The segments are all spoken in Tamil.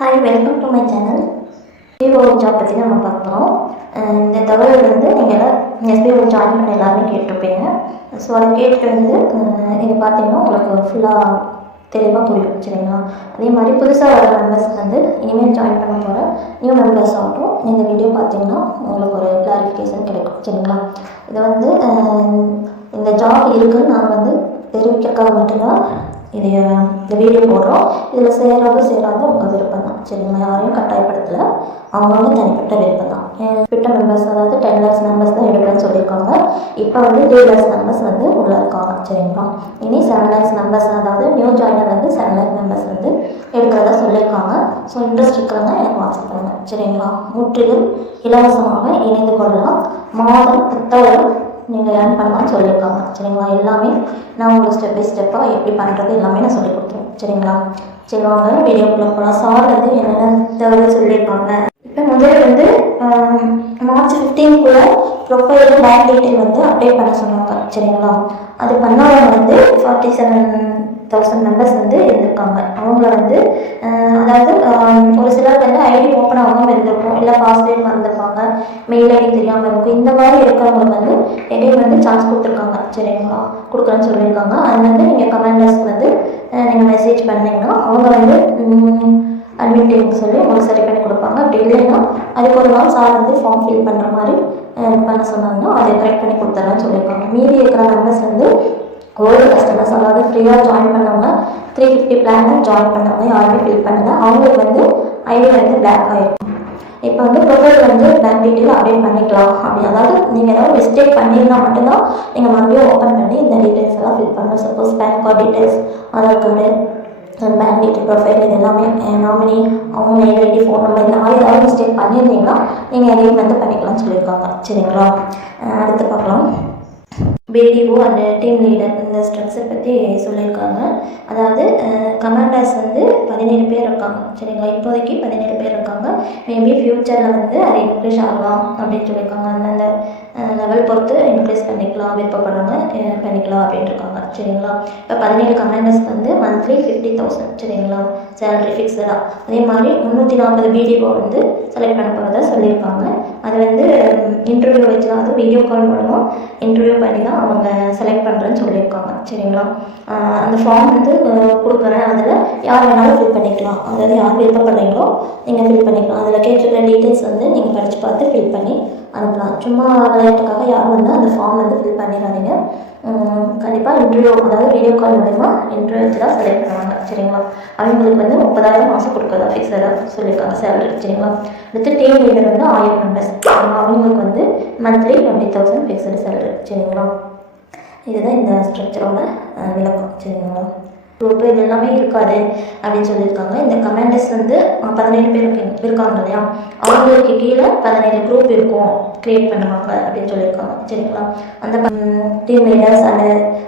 Hi, welcome to my channel. SPO job பற்றி நம்ம பார்க்குறோம். இந்த தகவல் நீங்கள் எல்லாம் எஸ்பிஓ ஜாயின் பண்ண எல்லாருமே கேட்டிருப்பீங்க. ஸோ அதை கேட்டுட்டு இங்கே பார்த்தீங்கன்னா உங்களுக்கு ஃபுல்லாக தெளிவாக புரியும். சரிங்களா? அதே மாதிரி புதுசாக வர மெம்பர்ஸ் இனிமேல் ஜாயின் பண்ண போகிற நியூ மெம்பர்ஸ் ஆகட்டும் இந்த வீடியோ பார்த்தீங்கன்னா உங்களுக்கு ஒரு கிளாரிஃபிகேஷன் கிடைக்கும். சரிங்களா? இது இந்த ஜாப் இருக்குதுன்னு நான் தெரிவிக்கிறதுக்காக மட்டும்தான் இந்த வீடியோ போடுறோம். இதில் சேராது உங்கள் விருப்பம் தான். சரிங்களா? யாரையும் கட்டாயப்படுத்தலை, அவங்கவுங்க தனிப்பட்ட விருப்பம் தான். ஃபிட்ட மெம்பர்ஸ் அதாவது 10 lakhs மெம்பர்ஸ் தான் எடுப்பேன்னு சொல்லியிருக்காங்க. இப்போ 3 lakhs மெம்பர்ஸ் உள்ளே இருக்காங்க. சரிங்களா? இனி 7 lakhs மெம்பர்ஸ் அதாவது நியூ ஜாயினர் 7 lakh மெம்பர்ஸ் எடுக்கிறதா சொல்லியிருக்காங்க. ஸோ இன்ட்ரெஸ்ட் இருக்கிறவங்க எனக்கு வாட்ஸ்அப் பண்ணுங்கள். சரிங்களா? முற்றிலும் இலவசமாக இணைந்து கொள்ளலாம். மாதம் 10,000 நீங்கள் ஏர்ன் பண்ணலாம்னு சொல்லியிருக்காங்க. சரிங்களா? எல்லாமே நான் உங்களுக்கு ஸ்டெப் பை ஸ்டெப்பாக எப்படி பண்ணுறது எல்லாமே நான் சொல்லி கொடுத்துருவேன். சரிங்களா? சரி, வாங்க வீடியோக்குள்ளே போகலாம். சார் என்னென்ன தகவல் சொல்லியிருக்காங்க. இப்போ முதல்ல மார்ச் 15க்குள்ளே ப்ரொஃபைல் பேங்க் டீட்டெயில் அப்டேட் பண்ண சொன்னாங்க. சரிங்களா? அது பண்ணவங்க 47,000 மெம்பர்ஸ் இருந்திருக்காங்க. அவங்கள அதாவது ஒரு சிலர் ஐடி ஓப்பன் ஆகாமல் இருந்திருக்கும், இல்லை பாஸ்வேர்ட் மறந்துருப்பாங்க, மெயில் ஐடி தெரியாமல் இருக்கும். இந்த மாதிரி இருக்கிறவங்களுக்கு எகைன் சான்ஸ் கொடுத்துருக்காங்க. சரிங்களா? கொடுக்குறேன்னு சொல்லியிருக்காங்க. அது நீங்கள் கமெண்டர்ஸ்க்கு நீங்கள் மெசேஜ் பண்ணிங்கன்னா அவங்க அட்மிட் டீமுக்கு சொல்லி உங்களுக்கு சரி பண்ணி கொடுப்பாங்க. அப்படி இல்லைன்னா அதுக்கு ஒரு நாள் சார் ஃபார்ம் ஃபில் பண்ணுற மாதிரி பண்ண சொன்னாங்கன்னா அதை கரெக்ட் பண்ணி கொடுத்துட்றேன்னு சொல்லியிருக்காங்க. மீதி இருக்கிற மெம்பர்ஸ் ஓல்டு கஸ்டமர்ஸ் அதாவது ஃப்ரீயாக ஜாயின் பண்ணவங்க 350 பிளானில் ஜாயின் பண்ணவங்க யாருமே ஃபில் பண்ணல. அவங்களுக்கு ஐடி பிளாக் ஆகிருக்கும். இப்போ ப்ரொஃபைல் பேங்க் டீட்டெயில் அப்டேட் பண்ணிக்கலாம். அப்படி அதாவது நீங்கள் ஏதாவது மிஸ்டேக் பண்ணியிருந்தால் மட்டும்தான் நீங்கள் மறுபடியும் ஓப்பன் பண்ணி இந்த டீட்டெயில்ஸ் எல்லாம் ஃபில் பண்ணணும். Suppose PAN card details, Aadhaar card, bank detail, profile இது எல்லாமே நாமினி, அவங்க மெயில் ஐடி, ஃபோன் நம்பர் இந்த மாதிரி ஏதாவது மிஸ்டேக் பண்ணியிருந்தீங்கன்னா நீங்கள் எதையும் பண்ணிக்கலாம்னு சொல்லியிருக்காங்க. சரிங்களா? அடுத்து பார்க்கலாம். பிடிஓ அண்ட் டீம் லீடர் இந்த ஸ்ட்ரக்சர் பற்றி சொல்லியிருக்காங்க. அதாவது கமாண்டர்ஸ் 17 பேர் இருக்காங்க. சரிங்களா? இப்போதைக்கு 17 பேர் இருக்காங்க. மேபி ஃப்யூச்சரில் அது இன்க்ரீஸ் ஆகலாம் அப்படின்னு சொல்லியிருக்காங்க. அந்தந்த லெவல் பொறுத்து இன்க்ரீஸ் பண்ணிக்கலாம், விருப்பப்படுறாங்க பண்ணிக்கலாம் அப்படின்ட்டு இருக்காங்க. சரிங்களா? இப்போ 17 கமாண்டர்ஸ் மந்த்லி 50,000. சரிங்களா? சேலரி ஃபிக்ஸடாக. அதே மாதிரி 340 பிடிஓ செலக்ட் பண்ண போகிறதா சொல்லியிருக்காங்க. அது இன்டர்வியூ வச்சு தான், அது வீடியோ கால் மூலமாக இன்டர்வியூ பண்ணி தான் அவங்க செலக்ட் பண்ணுறேன்னு சொல்லியிருக்காங்க. சரிங்களா? அந்த ஃபார்ம் கொடுக்குறேன், அதில் யார் வேணாலும் ஃபில் பண்ணிக்கலாம். அதாவது யார் விருப்பப்படுறீங்களோ நீங்கள் ஃபில் பண்ணிக்கலாம். அதில் கேட்டிருக்கிற டீட்டெயில்ஸ் நீங்கள் படித்து பார்த்து ஃபில் பண்ணி அனுப்பலாம். சும்மா விளையாட்டுக்காக யாரும் அந்த ஃபார்ம் ஃபில் பண்ணிடாதீங்க. கண்டிப்பாக இன்டர்வியூ அதாவது வீடியோ கால் மூலமா இன்டர்வியூ வச்சு தான் செலக்ட் பண்ணுவாங்க. சரிங்களா? அவங்களுக்கு 30,000 மாதம் கொடுக்குறதா ஃபிக்ஸடாக சொல்லியிருக்காங்க சேலரி. சரிங்களா? அடுத்து டீம் லீடர் 1000 மெம்பர்ஸ். அவங்களுக்கு மந்த்லி 20,000 ஃபிக்ஸடு சேலரி. சரிங்களா? இதுதான் இந்த ஸ்ட்ரக்சரோட விளக்கம். சரிங்களா? குரூப்பு இது எல்லாமே இருக்காது அப்படின்னு சொல்லியிருக்காங்க. இந்த கமாண்டர்ஸ் 17 பேர் இருக்காங்க இல்லையா, அவங்களுக்கு கீழே 17 குரூப் இருக்கும், க்ரியேட் பண்ணுவாங்க அப்படின்னு சொல்லியிருக்காங்க. சரிங்களா? அந்த டீம் லீடர்ஸ் அந்த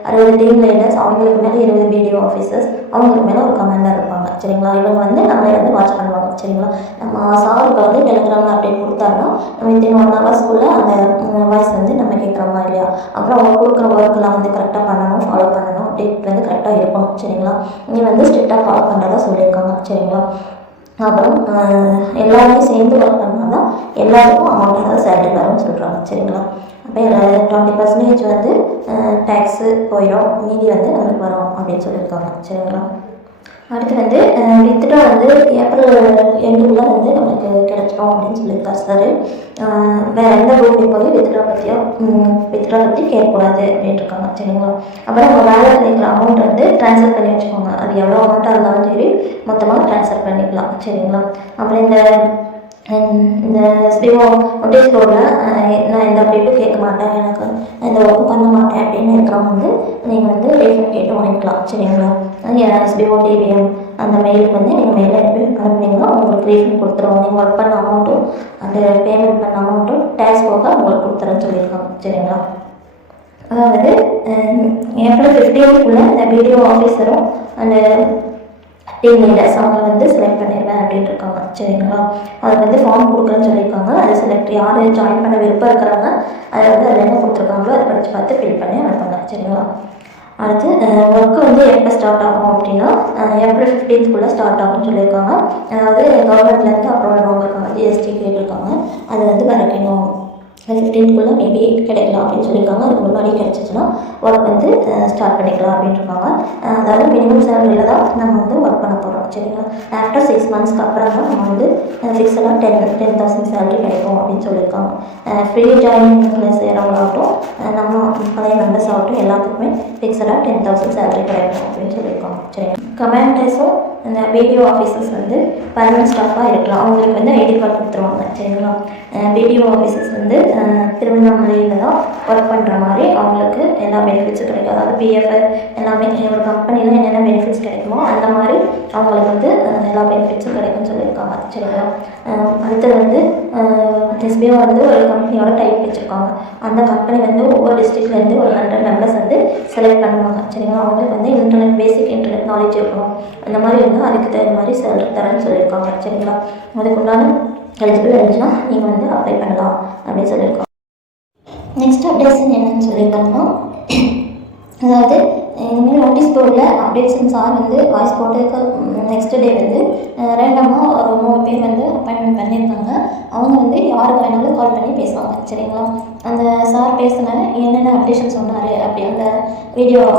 60 டீம் லீடர்ஸ், அவங்களுக்கு மேலே 20 பிடிஓ ஆஃபீஸர்ஸ், அவங்களுக்கு மேலே ஒரு கமாண்டர் இருப்பாங்க. சரிங்களா? இவங்க நம்மளை வாட்ச் பண்ணுவாங்க. சரிங்களா? நம்ம சாருக்கு டெலிகிராமில் அப்டேட் கொடுத்தாருன்னா வித்தின் 1 ஹவர்ஸ்க்குள்ளே அந்த வாய்ஸ் நம்ம கேட்குறோமா இல்லையா, அப்புறம் அவங்க கொடுக்குற ஒர்க்கெலாம் கரெக்டாக பண்ணணும், ஃபாலோ பண்ணணும், அப்டேட் கரெக்டாக இருக்கணும். சரிங்களா? இங்கே ஸ்ட்ரிக்டாக ஃபாலோ பண்ணுறதா சொல்லியிருக்காங்க. சரிங்களா? அப்புறம் எல்லாருமே சேர்ந்து ஒர்க் பண்ணால் தான் எல்லாருக்கும் அமௌண்ட் ஏதாவது சேலரி வரும்னு சொல்கிறாங்க. சரிங்களா? அப்போ 20% டேக்ஸு போயிடும், மீதி நம்மளுக்கு வரும் அப்படின்னு சொல்லியிருக்காங்க. சரிங்களா? அடுத்து வித்ட்ரா ஏப்ரல் எண்டுக்குள்ளே நம்மளுக்கு கிடைச்சிடும் அப்படின்னு சொல்லியிருக்காரு சார். வேறு எந்த குரூப்லையும் போய் வித்ட்ரா பற்றி கேட்கக்கூடாது அப்படின்ட்டு இருக்காங்க. சரிங்களா? அப்புறம் நம்ம வேலை கிடைக்கிற அமௌண்ட் ட்ரான்ஸ்ஃபர் பண்ணி வச்சுக்கோங்க. அது எவ்வளோ அமௌண்ட்டாக இருந்தாலும் சரி மொத்தமாக ட்ரான்ஸ்ஃபர் பண்ணிக்கலாம். சரிங்களா? அப்புறம் இந்த எஸ்பிஓ நோட்டீஸ் போர்டில் நான் எந்த அப்டேட்டும் கேட்க மாட்டேன், எனக்கு இந்த ஒர்க் பண்ண மாட்டேன் அப்படின்னு இருக்கிறவங்க நீங்கள் ரீஃபண்ட் கேட்டு வாங்கிக்கலாம். சரிங்களா? எஸ்பிஓ டிபிஎம் அந்த மெயிலுக்கு நீங்கள் மெயில் அனுப்புனீங்கன்னா உங்களுக்கு ரீஃபண்ட் கொடுத்துருவோம். நீங்கள் ஒர்க் பண்ண அமௌண்ட்டும் அந்த பேமெண்ட் பண்ண அமௌண்ட்டும் டேக்ஸ் போக உங்களுக்கு கொடுத்துறேன்னு சொல்லியிருக்காங்க. சரிங்களா? அதாவது ஏப்ரல் 15க்குள்ளே இந்த பிடிஓ ஆஃபீஸரும் அந்த டீம் லீடர்ஸ் அவங்க செலக்ட் பண்ணிடுவேன் அப்படின்ட்டு இருக்காங்க. சரிங்களா? அது ஃபார்ம் கொடுக்குறேன்னு சொல்லியிருக்காங்க. அதை செலக்ட் யார் ஜாயின் பண்ண விருப்பம் இருக்கிறாங்க அதில் என்ன கொடுத்துருக்காங்களோ அதை படித்து பார்த்து ஃபில் பண்ணி அனுப்புங்க. சரிங்களா? அடுத்து ஒர்க்கு வந்து எப்போ ஸ்டார்ட் ஆகும் அப்படின்னா ஏப்ரல் 15th ஸ்டார்ட் ஆகும்னு சொல்லியிருக்காங்க. அதாவது கவர்மெண்ட்லேருந்து அப்ரூவல் வாங்கியிருக்காங்க, ஜிஎஸ்டி கேட்டிருக்காங்க. அது வந்து கிடைக்கணும் 15th மேபி கிடைக்கலாம் அப்படின்னு சொல்லியிருக்காங்க. அதுக்கு முன்னாடி கிடச்சிச்சின்னா ஒர்க் வந்து ஸ்டார்ட் பண்ணிக்கலாம் அப்படின்னு இருக்காங்க. அதாவது மினிமம் சேலரியில் தான் நம்ம வந்து ஒர்க் பண்ண போகிறோம், சரிங்களா. ஆஃப்டர் 6 months அப்புறம் தான் நம்ம வந்து ஃபிக்ஸடாக 10,000 சேலரி கிடைக்கும் அப்படின்னு சொல்லியிருக்காங்க. ஃப்ரீ ஜாயினிங்கில் செய்கிறவங்களாகட்டும் நம்ம பழைய மெம்பர்ஸ் ஆகட்டும் எல்லாத்துக்குமே ஃபிக்ஸடாக 10,000 சேலரி கிடைக்கும் அப்படின்னு சொல்லியிருக்காங்க, சரிங்களா. கமாண்டர்ஸும் இந்த பிடிஓ ஆஃபீஸர்ஸ் வந்து பர்மனன்ட் ஸ்டாஃபாக இருக்கலாம். அவங்களுக்கு வந்து ஐடி கார்டு கொடுத்துருவாங்க, சரிங்களா. பிடிஓ ஆஃபீஸர்ஸ் வந்து திருவண்ணாமலையில் தான் ஒர்க் பண்ணுற மாதிரி அவங்களுக்கு எல்லா பெனிஃபிட்ஸும் கிடைக்கும். அதாவது பிஎஃப் எல்லாமே ஒரு கம்பெனியில் என்னென்ன பெனிஃபிட்ஸ் கிடைக்குமோ அந்த மாதிரி அவங்களுக்கு வந்து எல்லா பெனிஃபிட்ஸும் கிடைக்கும்னு சொல்லியிருக்காங்க, சரிங்களா. அடுத்தது வந்து எஸ்பிஓ வந்து ஒரு கம்பெனியோட டைப் வச்சுருக்காங்க. அந்த கம்பெனி வந்து ஒவ்வொரு டிஸ்ட்ரிக்ட்லேருந்து ஒரு 100 மெம்பர்ஸ் வந்து செலக்ட் பண்ணுவாங்க, சரிங்களா. அவங்களுக்கு வந்து பேசிக் இன்டர்நெட் நாலேஜ் இருக்கணும். அந்த மாதிரி இருந்தால் அதுக்கு தகுந்த மாதிரி சேலரி தரேன்னு சொல்லியிருக்காங்க, சரிங்களா. அதுக்கு உண்டான எலிஜிபிள் இருந்துச்சுன்னா நீங்கள் வந்து அப்ளை பண்ணலாம் அப்படின்னு சொல்லியிருக்காங்க. நெக்ஸ்ட் அப்டேஷன் என்னன்னு சொல்லியிருக்காங்கன்னா, அதாவது இனிமேல் நோட்டீஸ் போர்டில் அப்டேஷன் சார் வந்து வாய்ஸ் போட்டதுக்கு நெக்ஸ்ட் டே வந்து ரேண்டமாக ஒரு 3 பேர் வந்து அப்பாயின்மெண்ட் பண்ணியிருக்காங்க. அவங்க வந்து யாருக்கு வேணாலும் கால் பண்ணி பேசுவாங்க, சரிங்களா. அந்த சார் பேசின என்னென்ன அப்டேஷன் சொன்னார் அப்படி அந்த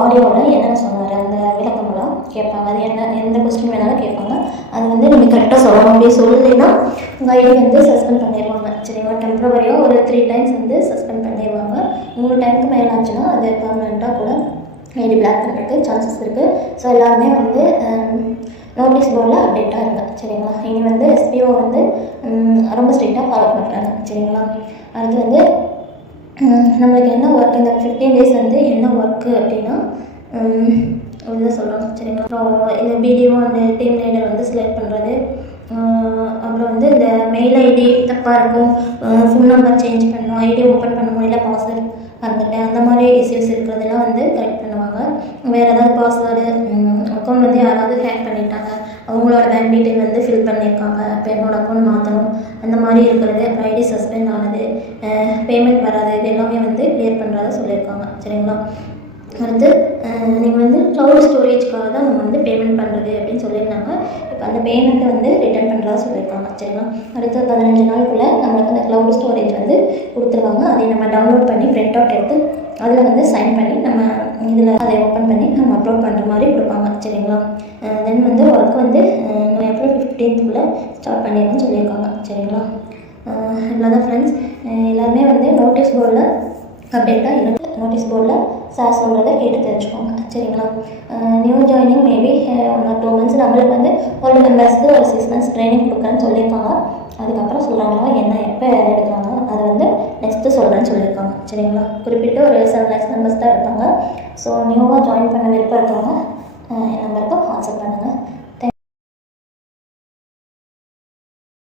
ஆடியோவில் என்னென்ன சொன்னார் அந்த விளக்கமெல்லாம் கேட்பாங்க. அது எந்த கொஸ்டின் வேணாலும் கேட்பாங்க. அது வந்து நீங்கள் கரெக்டாக சொல்லணும். அப்படி சொல்லலைன்னா உங்கள் ஐடி வந்து சஸ்பெண்ட் பண்ணிடுவாங்க, சரிங்களா. டெம்ப்ரவரியாக ஒரு 3 times வந்து சஸ்பெண்ட் பண்ணிடுவாங்க. 3 டைமுக்கு மேலே ஆச்சுன்னா அது பர்மனெண்ட்டாக கூட ஐடி பிளாக் பண்ணுறதுக்கு சான்சஸ் இருக்குது. ஸோ எல்லாருமே வந்து நோட்டீஸ் போர்டில் அப்டேட்டாக இருங்க, சரிங்களா. இனி வந்து எஸ்பிஓ வந்து ரொம்ப ஸ்ட்ரிக்டாக ஃபாலோ பண்ணுறாங்க, சரிங்களா. அடுத்து வந்து நம்மளுக்கு என்ன ஒர்க் இந்த 15 days வந்து என்ன ஒர்க்கு அப்படின்னா இதுதான் சொல்லணும், சரிங்களா. அப்புறம் இந்த பிடிஓ அந்த டீம் லீடர் வந்து செலக்ட் பண்ணுறது, அப்புறம் வந்து இந்த மெயில் ஐடி தப்பாக இருக்கும், ஃபோன் நம்பர் சேஞ்ச் பண்ணணும், ஐடி ஓப்பன் பண்ண முடியல, பாஸ்வேர்டு மறந்துட்டேன், அந்த மாதிரி இஷ்யூஸ் இருக்கிறதெல்லாம் வந்து கரெக்ட் பண்ணுவாங்க. வேறு ஏதாவது பாஸ்வேர்டு அக்கௌண்ட் வந்து யாராவது ஹேக் பண்ணிட்டாங்க, அவங்களோட பேங்க் டீட்டெயில் வந்து ஃபில் பண்ணியிருக்காங்க, இப்போ என்னோடய அக்கௌண்ட் மாற்றணும், அந்த மாதிரி இருக்கிறது, அப்புறம் ஐடி சஸ்பெண்ட் ஆனது, பேமெண்ட் வராது, இது எல்லாமே வந்து கிளியர் பண்ணுறதா சொல்லியிருக்காங்க, சரிங்களா. அடுத்து நீங்கள் வந்து க்ளவுட் ஸ்டோரேஜ்க்காக தான் நம்ம வந்து பேமெண்ட் பண்ணுறது அப்படின்னு சொல்லியிருந்தாங்க. இப்போ அந்த பேமெண்ட்டை வந்து ரிட்டர்ன் பண்ணுறதா சொல்லியிருக்காங்க, சரிங்களா. அடுத்த 15 நாளுக்குள்ளே நம்மளுக்கு அந்த க்ளவுட் ஸ்டோரேஜ் வந்து கொடுத்துருவாங்க. அதை நம்ம டவுன்லோட் பண்ணி பிரிண்ட் அவுட் எடுத்து அதில் வந்து சைன் பண்ணி நம்ம இதில் அதை ஓப்பன் பண்ணி நம்ம அப்லோட் பண்ணுற மாதிரி கொடுப்பாங்க, சரிங்களா. தென் வந்து ஒர்க் வந்து ஏப்ரல் 15th ஸ்டார்ட் பண்ணிடுன்னு சொல்லியிருக்காங்க, சரிங்களா. இவ்வளோ தான் ஃப்ரெண்ட்ஸ். எல்லாருமே வந்து நோட்டீஸ் போர்டில் அப்டேட்டாக இருக்குது. நோட்டீஸ் போர்டில் சார் சொல்கிறத கேட்டு தெரிஞ்சுக்கோங்க, சரிங்களா. New joining maybe 1 or 2 months நம்மளுக்கு வந்து ஓல்டு மெம்பர்ஸ்க்கு ஒரு 6 months ட்ரைனிங் கொடுக்குறேன்னு சொல்லியிருக்காங்க. அதுக்கப்புறம் சொல்கிறாங்களா என்ன எப்போ எடுக்கிறாங்க அது வந்து நெக்ஸ்ட்டு சொல்கிறேன்னு சொல்லியிருக்காங்க, சரிங்களா. குறிப்பிட்ட ஒரு 7 lakhs மெம்பர்ஸ் தான் எடுப்பாங்க. ஸோ நியூவாக ஜாயின் பண்ண விருப்பம் இருக்கவங்க